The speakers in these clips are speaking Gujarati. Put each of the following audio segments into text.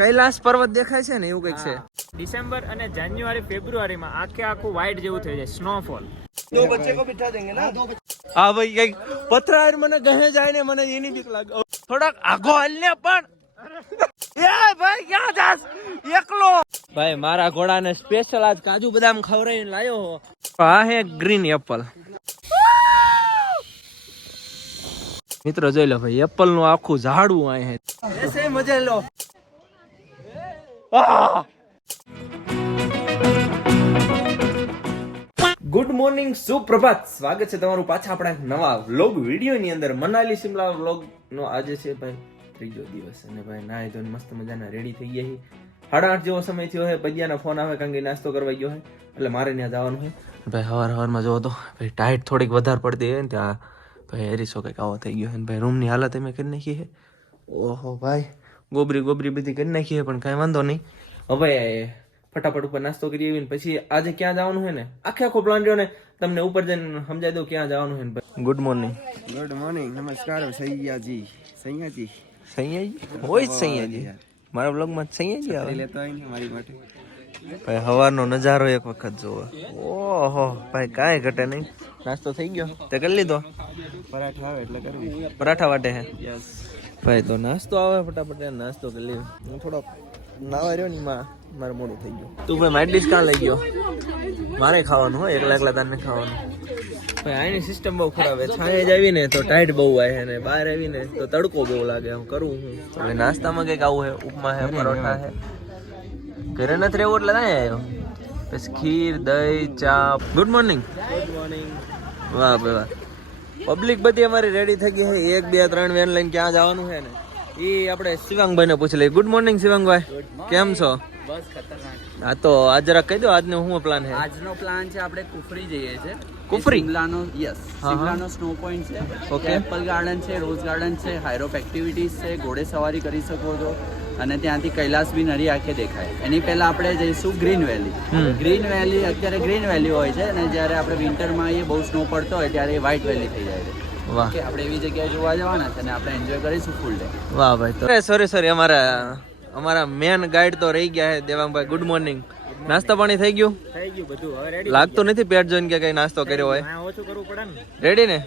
કૈલાસ પર્વત દેખાય છે ને એવું કંઈક છે. ડિસેમ્બર અને જાન્યુઆરી ફેબ્રુઆરીમાં આખે આખું વ્હાઈટ જેવું થઈ જાય સ્નોફોલ હા ભાઈ કંઈક પથરાર મને ગહે જાય ને મને એની બીક લાગે. થોડાક આગો હાલ ને પણ. એ ભાઈ ક્યાં જાસ એકલો. ભાઈ મારા ઘોડાને સ્પેશિયલ આજ કાજુ બદામ ખવડાવીને લાયો હો. આ હે ગ્રીન એપલ મિત્રો જોઈ લો ભાઈ એપલનું આખું ઝાડવું આ હે મજા લો. Good morning સુપ્રભાત. સ્વાગત છે તમારું પાછા આપણા નવા વ્લોગ વિડીયોની અંદર. મનાલી શિમલા વ્લોગ નો આજે છે ભાઈ ત્રીજો દિવસ અને ભાઈ નાય ધોઈને મસ્ત મજાના રેડી થઈ ગયા છે સાડા આઠ જેવો સમય થયો છે. પજ્યાના ફોન આવે કારણ કે નાસ્તો કરવા ગયો છે. એટલે મારે ત્યાં જવાનું છે. ભાઈ હવાર હવારમાં જોવો તો ભાઈ ટાઈટ થોડીક વધારે પડતી હોય ને ત્યાં ભાઈ હેરીસો કંઈક આવો થઈ ગયો છે. ભાઈ રૂમની હાલત અમે કરી નાખી છે. ઓહો ભાઈ. ગોબરી ગોબરી બધી કરી નાખીએ પણ કાંઈ વાંધો નહીં. હવે ફટાફટ ઉપર નાસ્તો કરી આવીને પછી આજે ક્યાં જવાનું છે ને? આખે આખો પ્લાન રહ્યો ને તમને ઉપર જઈને સમજાવી દઉં ક્યાં જવાનું છે ને ગુડ મોર્નિંગ ગુડ મોર્નિંગ નમસ્કાર સૈયાજી. સૈયાજી. સૈયાજી? હોય જ સૈયાજી. મારા બ્લોગમાં સૈયાજી આવે? લેતો હોય ને મારી માટે. ભાઈ હવારનો નજારો એક વખત જોવો. ઓહો ભાઈ કાંઈ ઘટે નહીં. નાસ્તો થઈ ગયો? તે કરી લીધો? પરાઠા આવે એટલે કરવી. પરાઠા વાટે હે? યસ ભાઈ તો નાસ્તો આવે ફટાફટ નાસ્તો કરી લઈએ. હું થોડો નાવા રહ્યો ને માં મારે મોડું થઈ ગયું. તું ભાઈ મારી ડીશ કાં લઈ ગયો? મારે ખાવાનું હોય એકલા એકલા તને ખાવાનું. ભાઈ આની સિસ્ટમ બહુ ખરાબ છે. છાંયે જ આવીને તો ટાઈટ બહુ આવે ને બહાર આવીને તો તડકો બહુ લાગે હું કરું હું. હવે નાસ્તામાં કંઈક આવું છે ઉપમા છે પરોઠા છે. ઘરે નથી રહેવું એટલે ના આવ્યો પછી ખીર દહીં ચા. ગુડ મોર્નિંગ ગુડ મોર્નિંગ વાહ ભાઈ વાહ. પબ્લિક બધી અમારી રેડી થઈ ગઈ છે. એક બે ત્રણ વેન લઈને ક્યાં જવાનું છે ને? એ આપણે શિવાંગભાઈ ને પૂછી લઈએ. ગુડ મોર્નિંગ શિવાંગભાઈ. કેમ છો? બસ ખતરનાક. હા તો આજ જરા કહી દો આજનો શું પ્લાન છે? આજનો પ્લાન છે આપણે કુફરી જઈએ છે. કુફરી? શિમલાનો યસ. શિમલાનો સ્નો પોઈન્ટ છે. ઓકે એપલ ગાર્ડન છે રોઝ ગાર્ડન છે હાઈરોપ એક્ટિવિટીઝ છે. ઘોડે સવારી કરી શકો છો. અને ત્યાંથી કૈલાસ બી નરી આંખે દેખાય. એની પહેલા આપણે જઈશું ગ્રીન વેલી. હમ. ગ્રીન વેલી અત્યારે ગ્રીન વેલી હોય છે અને જ્યારે આપણે વિન્ટરમાં આવીએ બહુ સ્નો પડતો હોય ત્યારે એ વ્હાઇટ વેલી થઈ જાય છે. વાહ. કે આપણે એવી જગ્યાએ જોવા જવાના છે અને આપણે એન્જોય કરીશું ફૂલ ડે વાહ ભાઈ તો સોરી સોરી અમારા અમારા મેન ગાઈડ તો રહી ગયા છે દેવાંગભાઈ. ગુડ મોર્નિંગ નાસ્તા પાણી થઈ ગયું? થઈ ગયું બધું. હવે રેડી લાગતું નથી પેટ જોઈને કે કઈ નાસ્તો કર્યો હોય? ઓછું કરવું પડે ને. રેડી ને?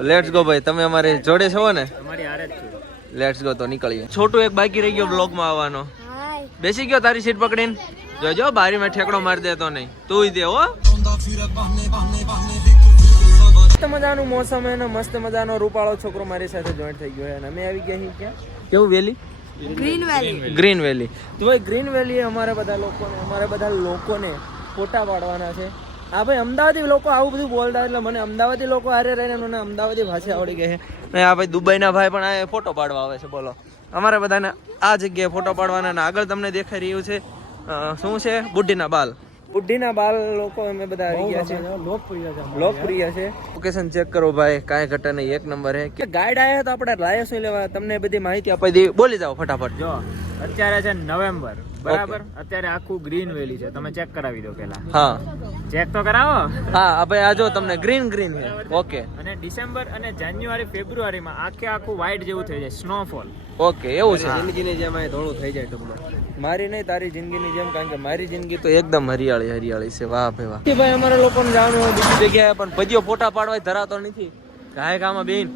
લેટ્સ ગો ભાઈ તમે અમારી જોડે છો ને? તમારી હારે જ છું. લેટ્સ ગો તો નીકળીએ. છોટું એક બાકી રહી ગયો બ્લોગમાં આવવાનો. બેસી ગયો તારી સીટ પકડીને? જોજો બારીમાં ઠેકડો મારી દેતો નહીં. તું દે હો. મસ્ત મજાનું મોસમ હે ને મસ્ત મજાનો રૂપાળો છોકરો મારી સાથે જોઈન્ટ થઈ ગયો અને અમે આવી ગયા છીએ ક્યાં? કેવું વેલી? ગ્રીન વેલી ગ્રીન વેલી તો ભાઈ ગ્રીન વેલી અમારા બધા લોકોને અમારા બધા લોકોને ફોટા પાડવાના છે. હા ભાઈ, અમદાવાદી લોકો આવું બધું બોલતા એટલે મને અમદાવાદી લોકો હારે રહીને મને અમદાવાદી ભાષા આવડી ગઈ છે. અને આ ભાઈ દુબઈના ભાઈ પણ આ ફોટો પાડવા આવે છે, બોલો. અમારે બધાને આ જગ્યાએ ફોટો પાડવાના આગળ તમને દેખાઈ રહ્યું છે શું છે? બુઢીના બાલ. બુઢીના બાલ લોકો અમે બધા આવી ગયા છે લોકપ્રિય છે લોકપ્રિય છે. લોકેશન ચેક કરો ભાઈ, કાંઈ ઘટે નહીં, એક નંબર છે કે ગાઈડ આવ્યા તો આપણે લાયા શું લેવા? તમને બધી માહિતી આપી દઈએ. બોલી જાઓ ફટાફટ. જો, અત્યારે છે નવેમ્બર. બરાબર? અત્યારે આખું ગ્રીન વેલી છે. તમે ચેક કરાવી દો પેલા હા. ચેક તો કરાવો? હા આ ભાઈ આ જો તમને ગ્રીન ગ્રીન છે. ઓકે અને ડિસેમ્બર અને જાન્યુઆરી ફેબ્રુઆરીમાં આખે આખું વ્હાઈટ જેવું થઈ જાય. સ્નોફોલ ઓકે એવું છે. જિંદગીની જેમ અહીં ધોળું થઈ જાય ટૂંકમાં. મારી નહીં તારી જિંદગીની જેમ કારણ કે મારી જિંદગી તો એકદમ હરિયાળી હરિયાળી છે. વાહ ભાઈ વાહ. ભાઈ અમારા લોકોને જવાનું હોય બીજી જગ્યાએ પણ ભજીયો ફોટા પાડવા ધરાતો નથી. ગાયકામાં કામાં બેન.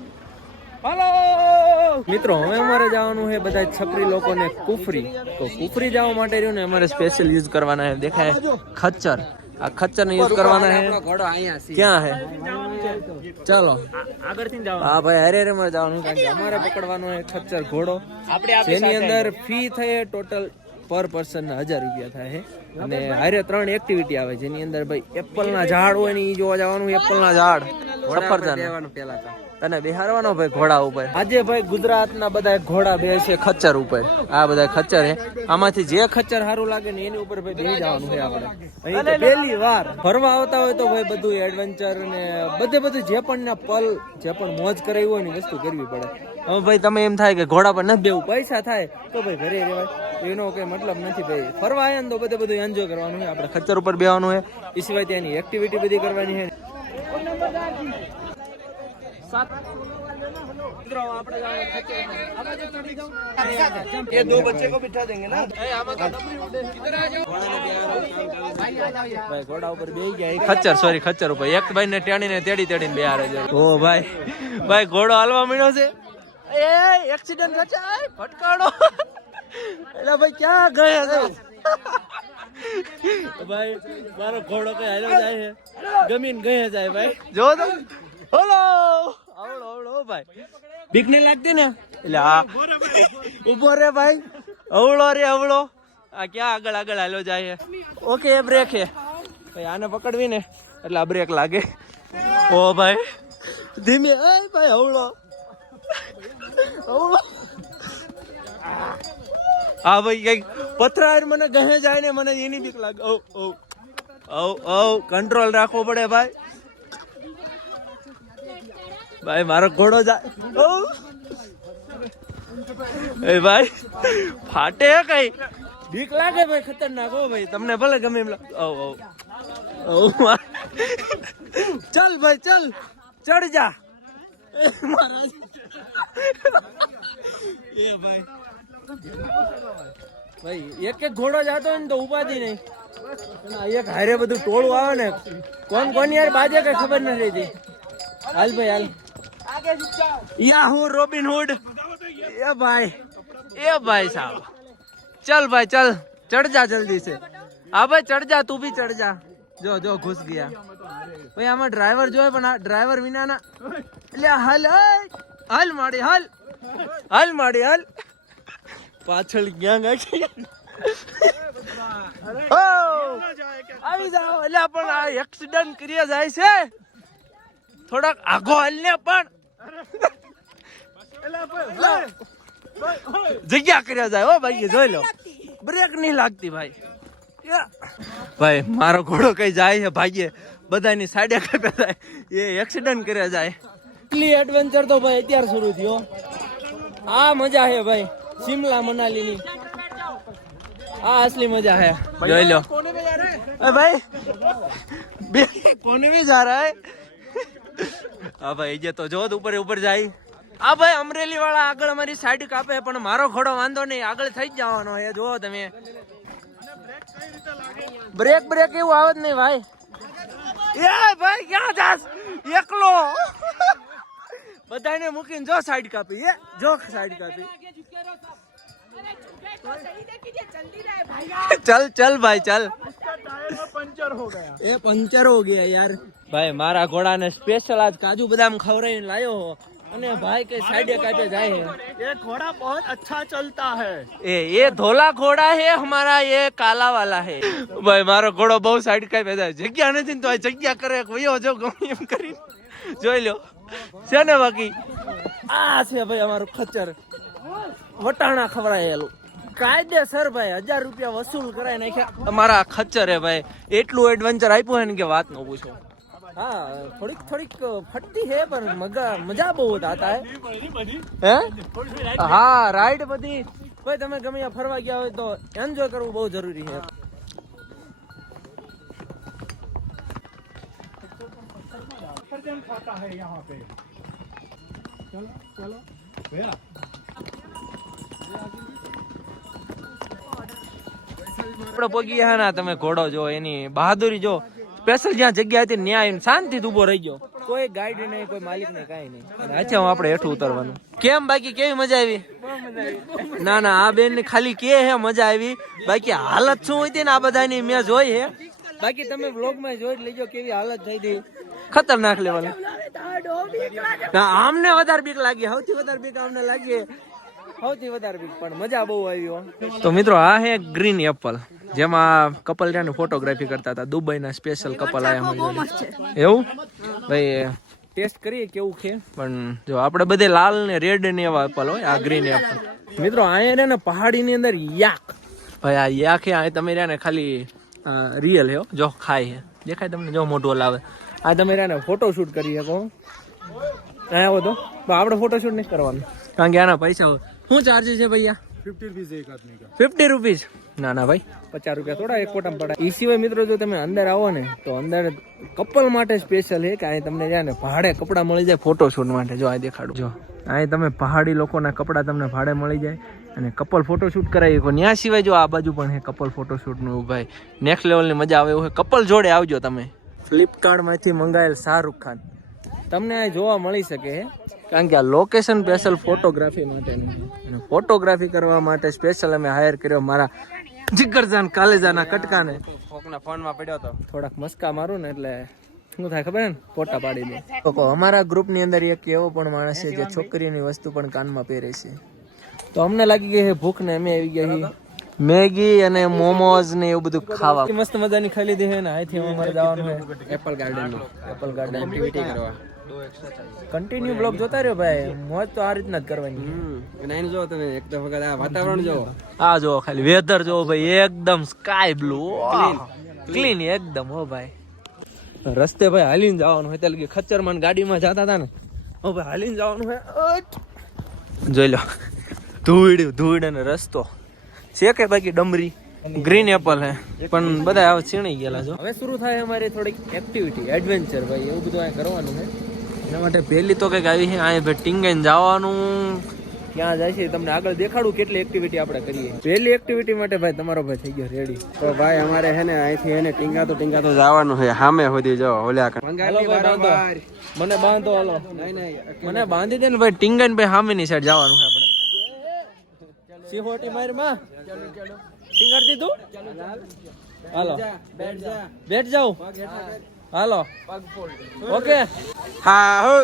મિત્રો હવે અમારે જવાનું છે બધા છપરી લોકોને કુફરી. તો કુફરી જવા માટે રહ્યું ને અમારે સ્પેશિયલ યુઝ કરવાના છે. દેખાય ખચ્ચર. આ ખચ્ચર ને યુઝ કરવાના છે. ઘોડો અહીંયા છે. ક્યાં છે? ચાલો. હા ભાઈ હરે હરે મારે જવાનું કારણ કે અમારે પકડવાનો છે ખચ્ચર ઘોડો. જેની અંદર ફી થઈ ટોટલ પર પર્સન હજાર રૂપિયા થાય છે. અને હારે ત્રણ એક્ટિવિટી આવે જેની અંદર ભાઈ એપલ ના ઝાડ હોય ને એ જોવા જવાનું એપલ ના ઝાડ સફરજન. તને બેહારવાનો ભાઈ ઘોડા ઉપર? આજે ભાઈ ગુજરાતના બધા ઘોડા બે છે ખચ્ચર ઉપર. આ બધા ખચ્ચર હે આમાંથી જે ખચ્ચર સારું લાગે ને એની ઉપર ભાઈ બેસી જવાનું છે આપણે. અહીં પહેલી વાર ફરવા આવતા હોય તો ભાઈ બધું એડવેન્ચર ને બધે બધું જે પણ ના પલ, જે પણ મોજ કરાવી હોય ને વસ્તુ કરવી પડે. હવે ભાઈ તમે એમ થાય કે ઘોડા પર નથી બેવું પૈસા થાય, તો ભાઈ ઘરે રહેવાય. એનો કઈ મતલબ નથી ભાઈ. ફરવા આવ્યા ને તો બધે બધું એન્જોય કરવાનું છે. આપણે ખચ્ચર ઉપર બેવાનું છે. એ સિવાય ત્યાંની એક્ટિવિટી બધી કરવાની છે. ये दो बच्चे को बिठा देंगे ना ભાઈ ઘોડા ઉપર બેહી ગયા ખચ્ચર સોરી ખચ્ચર ઉપર એક ભાઈ ને ટેણીને તેડી તેડીને બે હારે છે ઓ ભાઈ ભાઈ ઘોડો હાલવા મળ્યો છે એ એક્સિડન્ટ થશે આય, ફટકાડો એટલે ભાઈ ક્યાં ગયા છે ભાઈ મારો ઘોડો કઈ હાલ્યો જાય છે ગમીને ગયા જાય ભાઈ જો તો હોલો! આવડો આવડો, હો ભાઈ. બીક ને લાગતી ને? એટલે હા ઊભો રે ભાઈ. અવળો રે, અવળો. આ ક્યાં આગળ આગળ હાલો જાય ઓકે, એ બ્રેક છે ભાઈ, આને પકડવી ને, એટલે આ બ્રેક લાગે. ઓ ભાઈ. ધીમે, એ ભાઈ હવળો હવળો હા ભાઈ કંઈક પથરાર મને ગહે જાય ને, મને એની બીક લાગે. ઓ ઓ. ઓ ઓ કંટ્રોલ રાખવો પડે ભાઈ. ભાઈ, મારો ઘોડો જાય એ ભાઈ, ફાટે કઈ? બીક લાગે ભાઈ, ખતરનાક. હો ભાઈ, તમને ભલે ગમે એમ ઓ ઓ. ચાલ ભાઈ, ચલ. ચડ જા. મહારાજ. એ ભાઈ. ભાઈ, એક એક ઘોડો જાતો ને તો ઉપાધિ નહીં. એક હારે બધું ટોળું આવે ને, કોણ કોણ યાર બાજે કઈ ખબર નથી હાલ ભાઈ, હાલ. યા હું રોબિન હુડ. એ ભાઈ. એ ભાઈ સાહેબ. ચલ ભાઈ, ચલ. ચડ જા જલ્દી છે. હા ભાઈ ચડ જા તું બી ચડ જા, જો જો ઘૂસ ગયા. ભાઈ, આમાં ડ્રાઈવર જોયે પણ આ ડ્રાઈવર વિનાના એટલે હાલ હાલ. માડી, હાલ. હાલ માડી, હાલ. પાછળ ગયા આવી જાઓ. એટલે પણ આ એક્સિડન્ટ ક્રિયા જાય છે. થોડાક આઘો હાલ ને પણ. જગ્યા કર્યા જાય હો ભાઈ જોઈ લો. બ્રેક નહીં લાગતી ભાઈ. ભાઈ મારો ઘોડો કઈ જાય છે ભાઈએ બધાની સાઈડે કાપ્યા જાય એ એક્સિડન્ટ કર્યા જાય. એટલી એડવેન્ચર તો ભાઈ અત્યારે શરૂ થયો. આ મજા છે ભાઈ શિમલા મનાલીની. આ અસલી મજા છે. જોઈ લો. ભાઈ કોને બી જા રહા હે હા ભાઈ જે તો જો ઉપર ઉપર જાય. આ ભાઈ અમરેલી વાળા આગળ અમારી સાઈડ કાપે પણ મારો ઘોડો વાંધો નહીં આગળ થઈ જવાનો એ જુઓ તમે. બ્રેક બ્રેક એવું આવે જ નહીં ભાઈ. એ ભાઈ ક્યાં જાસ એકલો. બધાને મૂકીને જો સાઈડ કાપી એ જો સાઈડ કાપી. ચલ ચલ ભાઈ ચલ. પંચર હો ગયા. એ પંચર હો ગયા યાર. भाई મારા ઘોડાને સ્પેશિયલ આજ કાજુ બદામ ખવડાવીને લાયો હો અને ભાઈ કઈ સાઈડે કાપે જાય है ये घोड़ा बहुत अच्छा चलता है ए ये धोला घोड़ा है हमारा ये काला वाला है ભાઈ મારો ઘોડો બહુ સાઈડ કાપે જાય જગ્યા નથી ને તો આ જગ્યા કરે વયો જો ગમે એમ કરી જોઈ લો છે ને બાકી આ છે ભાઈ અમારું ખચ્ચર વટાણા ખવડાયેલું કાયદેસર ભાઈ હજાર રૂપિયા વસૂલ કરાય નાખ્યા અમારા ખચ્ચર હે ભાઈ એટલું એડવેન્ચર આપ્યું હે ને કે વાત ન પૂછો હા થોડીક થોડીક ફટતી હે પણ મજા મજા બહુ આતા હે. હે? હા રાઈડ બધી. ભાઈ તમે ગમે ત્યાં ફરવા ગયા હોય તો એન્જોય કરવું બહુ જરૂરી છે. આપણે પોગી ગયા ના તમે ઘોડો જો એની બહાદુરી જો. સ્પેશિયલ જ્યાં જગ્યા હતી ત્યાં આવીને શાંતિથી ઊભો રહી ગયો. કોઈ ગાઈડ નહીં કોઈ માલિક નહીં કાંઈ નહીં. અચ્છા હું આપણે હેઠું ઉતરવાનું. કેમ બાકી કેવી મજા આવી? ના ના આ બેન ખાલી કે હે મજા આવી. બાકી હાલત શું હતી ને આ બધાની મેં જોઈ હે. બાકી તમે વ્લોગમાં જોઈ લેજો કેવી હાલત થઈ હતી. ખતરનાક લેવલ. ના આમને વધારે બીક લાગી સૌથી વધારે બીક આમને લાગી. સૌથી વધારે બીક પણ મજા બહુ આવી તો મિત્રો આ હે ગ્રીન એપલ જેમાં કપલ ત્યાંની ફોટોગ્રાફી કરતા હતા દુબઈના સ્પેશિયલ કપલ આયા મળ્યું એવું? ભાઈ ટેસ્ટ કરીએ કેવું છે? પણ જો આપણે બધે લાલ ને રેડ ને એવા એપલ હોય આ ગ્રીન એપલ મિત્રો અહીંયા ને પહાડી ની અંદર યાક ભાઈ આ યાક હે આ તમે રહ્યા ને ખાલી રિયલ હે હો. જો ખાય હે. દેખાય તમને જો મોટું લાવે આ તમે રહ્યા ને ફોટો શૂટ કરી શકો. અહીંયા આવો તો. આપણે ફોટો શૂટ નહીં કરવાનું. કારણ કે આના પૈસા હોય. શું ચાર્જિસ છે ભૈયા? ફિફ્ટી રૂપીસ ના ના ભાઈ. પચાસ રૂપિયા થોડા એક કોટા પડા એ સિવાય મિત્રો જો તમે અંદર આવો ને તો અંદર કપલ માટે સ્પેશિયલ છે કે અહીં તમને જાય ને ભાડે કપડા મળી જાય ફોટોશૂટ માટે. જો આ દેખાડું. જો અહીં તમે પહાડી લોકોના કપડાં તમને ભાડે મળી જાય અને કપલ ફોટોશૂટ કરાવી શકો. ત્યાં સિવાય જો આ બાજુ પણ હે કપલ ફોટોશૂટનું ભાઈ. નેક્સ્ટ લેવલની મજા આવે એવું કપલ જોડે આવજો તમે. ફ્લિપકાર્ટમાંથી મંગાવેલ શાહરૂખ ખાન. તમને આ જોવા મળી શકે. કારણ કે આ લોકેશન સ્પેશિયલ ફોટોગ્રાફી માટે અને ફોટોગ્રાફી કરવા માટે સ્પેશિયલ અમે હાયર કર્યો મારા જીગરજાન કાલેજાના કટકાને. કોકના ફોનમાં પડ્યો તો. થોડાક મસ્કા મારું ને એટલે શું થાય ખબર ને? ફોટા પાડી દે. તો કહો, અમારા ગ્રુપની અંદર એક એવો પણ માણસ છે જે છોકરીની વસ્તુ પણ કાનમાં પહેરે છે. તો અમને લાગી ગઈ છે ભૂખ ને અમે આવી ગયા છીએ મેગી અને મોમોઝ ને એવું બધું ખાવા. મસ્ત મજાની ખાઈ લીધી છે ને. અહીંથી અમારે જવાનું છે apple garden apple garden activity કરવા. કન્ટિન્યુ બ્લોગ જોતા રહ્યો ભાઈ. મોજ તો આ રીતના જ કરવાની. નાઈન અને એનું જો તમે એક તો વખત આ વાતાવરણ જો આ જો ખાલી વેધર જો ભાઈ. એકદમ સ્કાય બ્લુ ક્લીન એકદમ હો ભાઈ. રસ્તે ભાઈ હાલીને જવાનું હોય. એટલે ખચ્ચરમાં ગાડીમાં જતા હતા ને. હો ભાઈ હાલીને જવાનું હોય. જોઈ લો. ધૂળ ધૂળ અને રસ્તો. છે કે બાકી ડમરી? ગ્રીન એપલ હે. પણ બધા હવે છીણી ગયેલા છો હવે શરૂ થાય અમારી થોડીક એક્ટિવિટી એડવેન્ચર ભાઈ. એવું બધું અહીંયા કરવાનું છે એના માટે પહેલી તો કંઈક આવી છે અહીંયા ભાઈ ટીંગાઈને જવાનું. ક્યાં જાય છે તમને આગળ દેખાડું કેટલી એક્ટિવિટી આપણે કરીએ. પહેલી એક્ટિવિટી માટે ભાઈ તમારો ભાઈ થઈ ગયો રેડી તો ભાઈ અમારે છે ને અહીંથી એને ટીંગાતો ટીંગાતો જવાનું છે સામે સુધી જો ઓલ્યા મને બાંધો હાલો. મને બાંધી દે ને ભાઈ ટીંગાઈને ભાઈ સામેની સાઈડ જવાનું છે આપણે. સિહોટી મારમાં. ટીંગાડ દીધું? હાલો. બેઠ જા બેઠ જાઉં. હાલો. ઓકે. હા હો.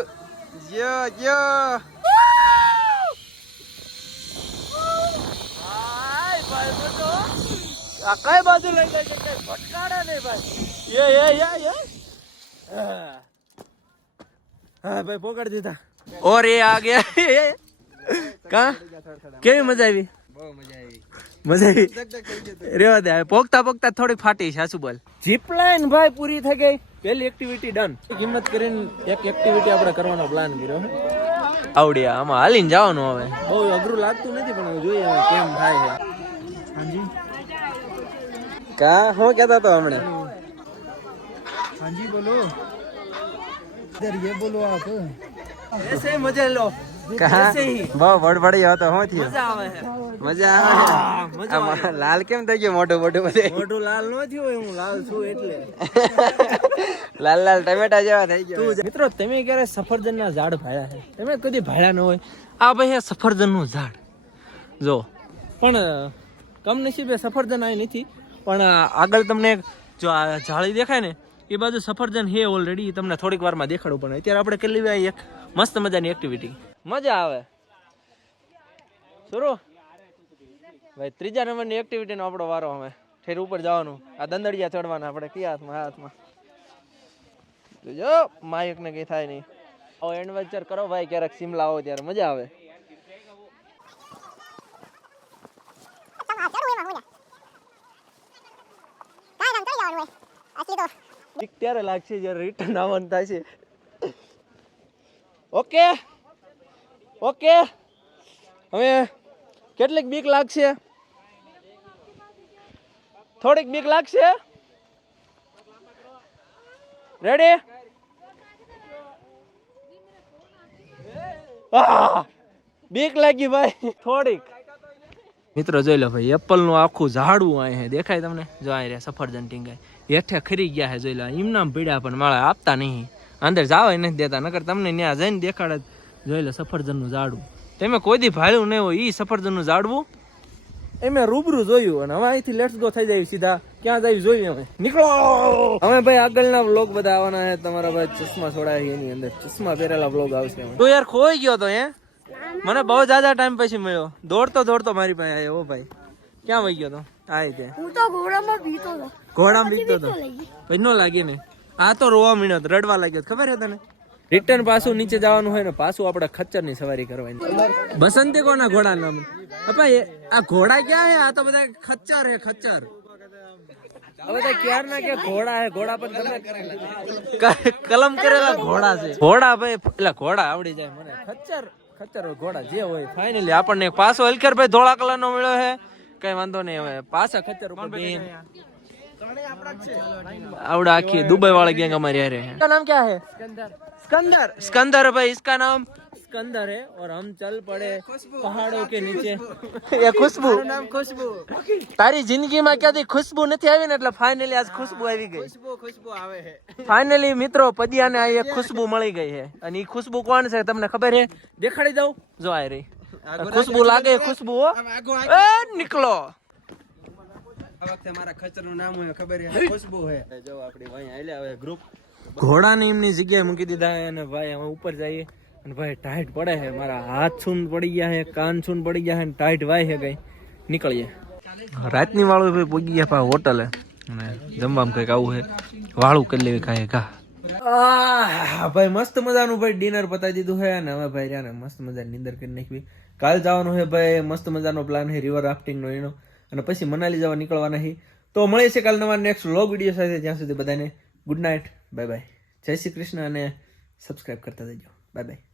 જો જો. આ કઈ બાજુ લઈ જાય છે? કઈ ભટકાડે નહીં ભાઈ. યે યે યે યે હા ભાઈ પોકડ દીધા. ઓર એ આ ગયા. કા? કેવી મજા આવી? બહુ મજા આવી. મજા આવી? રેવા દે પોકતા પોકતા થોડીક ફાટી છે શું બોલ. જીપ લાઈન ભાઈ પૂરી થઈ ગઈ. પહેલી એક્ટિવિટી ડન કિંમત કરીને એક એક્ટિવિટી આપણે કરવાનો પ્લાન કર્યો? આવડ્યા આમાં હાલીને જવાનું હવે. બહુ અઘરું લાગતું નથી પણ જોઈએ હવે કેમ થાય છે. હાજી? કા? હું કહેતા તો હમણે? હાજી બોલો. દર યે બોલો આપ એસે મજા લો. બહુ બડબડી હતો શું થયું? મજા આવે મજા આવે? લાલ કેમ થઈ ગયું મોટું મોટું બધે? મોઢું લાલ નો થયું હું લાલ છું એટલે. લાલ લાલ ટમેટા જેવા થઈ ગયા મિત્રો તમે ક્યારે સફરજન ના ઝાડ ભાળ્યા છે તમે કદી ભાળ્યા ન હોય. આ ભાઈ સફરજનનું ઝાડ. જો પણ કમનસીબે સફરજન આ નથી પણ આગળ તમને જો આ જાળી દેખાય ને એ બાજુ સફરજન હે ઓલરેડી તમને થોડીક વારમાં દેખાડવું પણ અત્યારે આપણે કરી લેવી એક મસ્ત મજાની એક્ટિવિટી મજા આવે. શરૂ. ભાઈ, ત્રીજા નંબરની એક્ટિવિટીનો આપણો વારો હવે ઠેર ઉપર જવાનું. આ દંદડિયા ચડવાના આપણે. કયા હાથમાં? હાથમાં. જો માયકને કઈ થાય નહીં. આવો એડવેન્ચર કરો ભાઈ, ક્યારેક સિમલા આવો ત્યારે મજા આવે. ત્યારે લાગશે જ્યારે રિટર્ન આવવાનું થાય છે. ઓકે. ઓકે. હવે કેટલીક બીક લાગશે? થોડીક બીક લાગશે? રેડી બીક લાગી ભાઈ, થોડીક. મિત્રો જોઈ લો ભાઈ એપલનું આખું ઝાડવું અહીં દેખાય તમને? જો અહીં રે સફરજન ટીંગાય. હેઠે ખરી ગયા છે જોઈ લો એમના પીડ્યા પણ માળા આપતા નહીં. અંદર જાવા નથી દેતા, નકર તમને ત્યાં જઈને દેખાડે. જોઈ લો સફરજનનું ઝાડવું. તમે કોઈ દી ભાળ્યું નહીં હોય ઈ સફરજનનું ઝાડવું. એ મેં રૂબરૂ જોયું અને હવે અહીંથી લેટ્સ ગો થઈ જાય સીધા. ક્યાં જાય જોયું અમે. નીકળો! અમે ભાઈ આગળના બ્લોગ બધા આવવાના છે. તમારા ભાઈ ચશ્મા છોડાય એની અંદર. ચશ્મા પહેરેલા બ્લોગ આવશે તો યાર ખોઈ ગયો તો હે? મને બહુ જાજા ટાઈમ પછી મળ્યો. દોડતો દોડતો મારી પાસે આવ્યો હો ભાઈ. ક્યાં વહી ગયો તો? આ રીતે. હું તો ઘોડામાં બીતો હતો. ઘોડામાં બીતો તો પછી ન લાગી ને. આ તો રોવા મીણ્યો રડવા લાગ્યો તો. ખબર છે તને? રિટર્ન પાછું નીચે જવાનું હોય ને પાછું આપણે ખચ્ચરની સવારી કરવાની. બસંતી કોના ઘોડા નામ? અપા આ ઘોડા ક્યાં હે? આ તો બધા ખચ્ચર હે ખચ્ચર. હવે તો ક્યાર ના કે ઘોડા હે? ઘોડા પર તમે કલમ કરેલા ઘોડા છે. ઘોડા ભાઈ એટલે ઘોડા આવડી જાય મને. ખચ્ચર ખચ્ચર હોય, ઘોડા જે હોય. ફાઇનલી આપણને પાછો અલકેર ભાઈ ધોળા કલર નો મળ્યો છે કઈ વાંધો નહીં હવે પાછા ખચર ઉપર. આવડા આખી દુબઈ વાળી ગેંગ हमारे यहाँ है इसका नाम क्या है स्कंदर स्कंदर भाई इसका नाम સ્કંદર હે ઓર હમ ચલ પડે પહાડો કે નીચે ये खुशबू નામ ખુશ્બુ તારી જિંદગીમાં ક્યાંથી ખુશ્બુ નથી આવી ને એટલે ફાઇનલી આજ ખુશ્બુ આવી ગઈ ખુશ્બુ ખુશ્બુ આવે હે ફાઇનલી મિત્રો પદિયાને આ એક ખુશ્બુ મળી ગઈ છે અને ઈ ખુશ્બુ કોણ છે તમને ખબર છે દેખાડી દઉં જો આ રહી ખુશ્બુ લાગે ખુશ્બુ હો એ નીકળો આ વખતે મારા ખચરનું નામ હોય ખબર છે? ખુશ્બુ છે જો આપણી ભાઈ આલ્યા હવે ગ્રુપ ઘોડાને એમની જગ્યાએ મૂકી દીધા હે અને ભાઈ અમે ઉપર જઈએ. અને ભાઈ ટાઈટ પડે છે મારા હાથ છૂન પડી ગયા છે કાન છૂન પડી ગયા છે અને ટાઈટ વાય છે કઈ. નીકળીએ. રાતની વાળું ભાઈ પોગી ગયા પા હોટલે. અને જમવામાં કંઈક આવું છે વાળું કરી લેવી કાંઈ કા? ભાઈ મસ્ત મજાનું ભાઈ ડિનર પતાવી દીધું છે અને હવે ભાઈ રહ્યા ને મસ્ત મજાની નીંદર કરી નાખવી. કાલ જવાનું છે ભાઈ મસ્ત મજાનો પ્લાન છે રિવર રાફ્ટિંગનો એનો. અને પછી મનાલી જવા નીકળવાના નહીં. તો મળીએ છે કાલ નવા નેક્સ્ટ વ્લોગ વીડિયો સાથે. ત્યાં સુધી બધાને ગુડ નાઇટ બાય બાય જય શ્રી કૃષ્ણ અને સબસ્ક્રાઈબ કરતા જજો બાય બાય